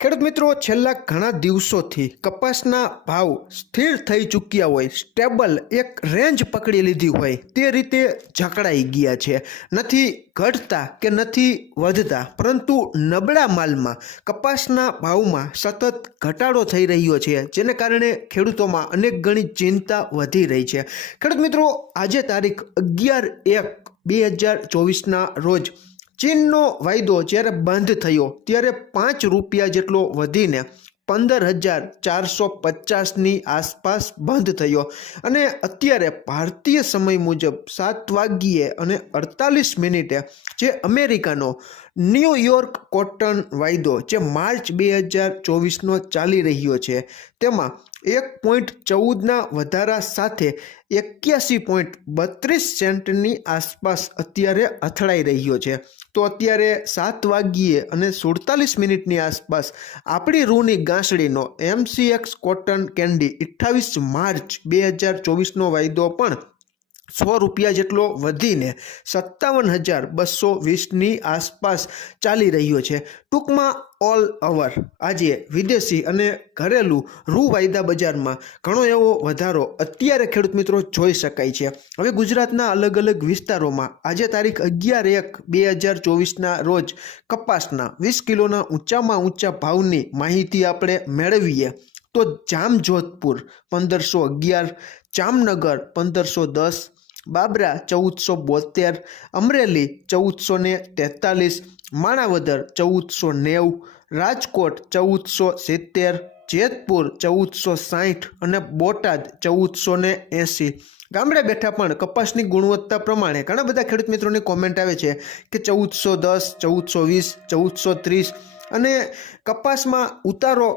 ખેડૂત મિત્રો, છેલ્લા ઘણા દિવસોથી કપાસના ભાવ સ્થિર થઈ ચૂક્યા હોય, સ્ટેબલ એક રેન્જ પકડી લીધી હોય, તે રીતે જકડાઈ ગયા છે. નથી ઘટતા કે નથી વધતા, પરંતુ નબળા માલમાં કપાસના ભાવમાં સતત ઘટાડો થઈ રહ્યો છે, જેને કારણે ખેડૂતોમાં અનેક ગણી ચિંતા વધી રહી છે. ખેડૂત મિત્રો, આજે તારીખ અગિયાર એક બે હજાર ચોવીસના રોજ ચીનનો વાયદો જ્યારે બંધ થયો, ત્યારે પાંચ રૂપિયા જેટલો વધીને પંદર હજાર ચારસો પચાસની આસપાસ બંધ થયો. અને અત્યારે ભારતીય સમય મુજબ સાત વાગ્યે અને અડતાલીસ મિનિટે જે અમેરિકાનો ન્યૂયોર્ક કોટન વાયદો, જે માર્ચ બે હજાર ચોવીસનો ચાલી રહ્યો છે, તેમાં એક પોઈન્ટ ચૌદના વધારા સાથે એક્યાસી પોઈન્ટ બત્રીસ સેન્ટની આસપાસ અત્યારે અથડાઈ રહ્યો છે. તો અત્યારે સાત વાગ્યે અને સુડતાલીસ મિનિટની આસપાસ આપણી રૂની ગાંસડીનો એમસીએક્સ કોટન કેન્ડી અઠ્ઠાવીસ માર્ચ બે હજાર ચોવીસનો વાયદો પણ સો રૂપિયા જેટલો વધીને સત્તાવન હજાર બસો વીસની આસપાસ ચાલી રહ્યો છે. ટૂંકમાં ઓલ ઓવર આજે વિદેશી અને ઘરેલું રૂ વાયદા બજારમાં ઘણો એવો વધારો અત્યારે ખેડૂત મિત્રો જોઈ શકાય છે. હવે ગુજરાતના અલગ અલગ વિસ્તારોમાં આજે તારીખ અગિયાર એક બે હજાર ચોવીસના રોજ કપાસના વીસ કિલોના ઊંચામાં ઊંચા ભાવની માહિતી આપણે મેળવીએ તો જામજોધપુર પંદરસો અગિયાર, જામનગર પંદરસો દસ બાબરા ચૌદસો બોતેર અમરેલી ચૌદસો ને તેતાલીસ, માણાવદર ચૌદસો નેવું, રાજકોટ ચૌદસો સિત્તેર, જેતપુર ચૌદસો સાહીઠ અને બોટાદ ચૌદસો ને એંસી ગામડે બેઠા પણ કપાસની ગુણવત્તા પ્રમાણે ઘણા બધા ખેડૂત મિત્રોની કોમેન્ટ આવે છે કે ચૌદસો દસ, ચૌદસો વીસ, ચૌદસો ત્રીસ અને કપાસમાં ઉતારો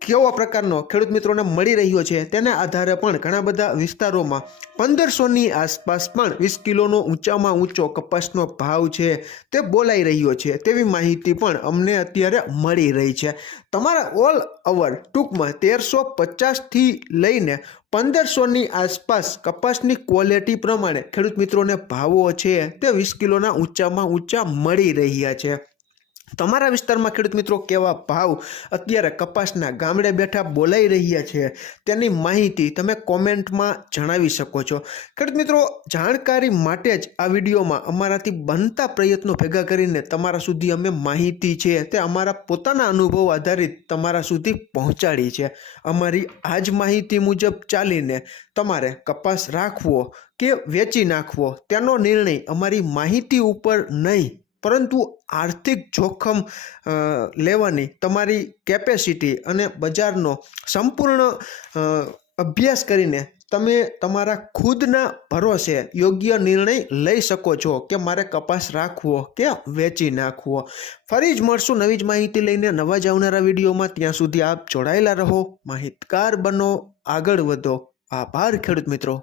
કેવો પ્રકારનો ખેડૂત મિત્રોને મળી રહ્યો છે તેના આધારે પણ ઘણા બધા વિસ્તારોમાં પંદરસોની આસપાસ પણ વીસ કિલોનો ઊંચામાં ઊંચો કપાસનો ભાવ છે તે બોલાઈ રહ્યો છે તેવી માહિતી પણ અમને અત્યારે મળી રહી છે. તમારા ઓલ ઓવર ટૂંકમાં તેરસો પચાસથી લઈને પંદરસોની આસપાસ કપાસની ક્વોલિટી પ્રમાણે ખેડૂત મિત્રોને ભાવો છે તે વીસ કિલોના ઊંચામાં ઊંચા મળી રહ્યા છે. તમારા વિસ્તારમાં ખેડૂત મિત્રો કેવા ભાવ અત્યારે કપાસના ગામડે બેઠા બોલાઈ રહ્યા છે તેની માહિતી તમે કોમેન્ટમાં જણાવી શકો છો. ખેડૂત મિત્રો, જાણકારી માટે જ આ વિડીયોમાં અમારાથી બનતા પ્રયત્નો ભેગા કરીને તમારા સુધી અમે માહિતી છે તે અમારા પોતાના અનુભવ આધારિત તમારા સુધી પહોંચાડી છે. અમારી આ જ માહિતી મુજબ ચાલીને તમારે કપાસ રાખવો કે વેચી નાખવો, તેનો નિર્ણય અમારી માહિતી ઉપર નહીં પરંતુ આર્થિક જોખમ લેવાની તમારી કેપેસિટી અને બજારનો સંપૂર્ણ અભ્યાસ કરીને તમે તમારા ખુદના ભરોસે યોગ્ય નિર્ણય લઈ શકો છો કે મારે કપાસ રાખવો કે વેચી નાખવો. ફરી જ મળશું નવી જ માહિતી લઈને નવા જ આવનારા વિડીયોમાં. ત્યાં સુધી આપ જોડાયેલા રહો. માહિતગાર બનો. આગળ વધો. આભાર ખેડૂત મિત્રો.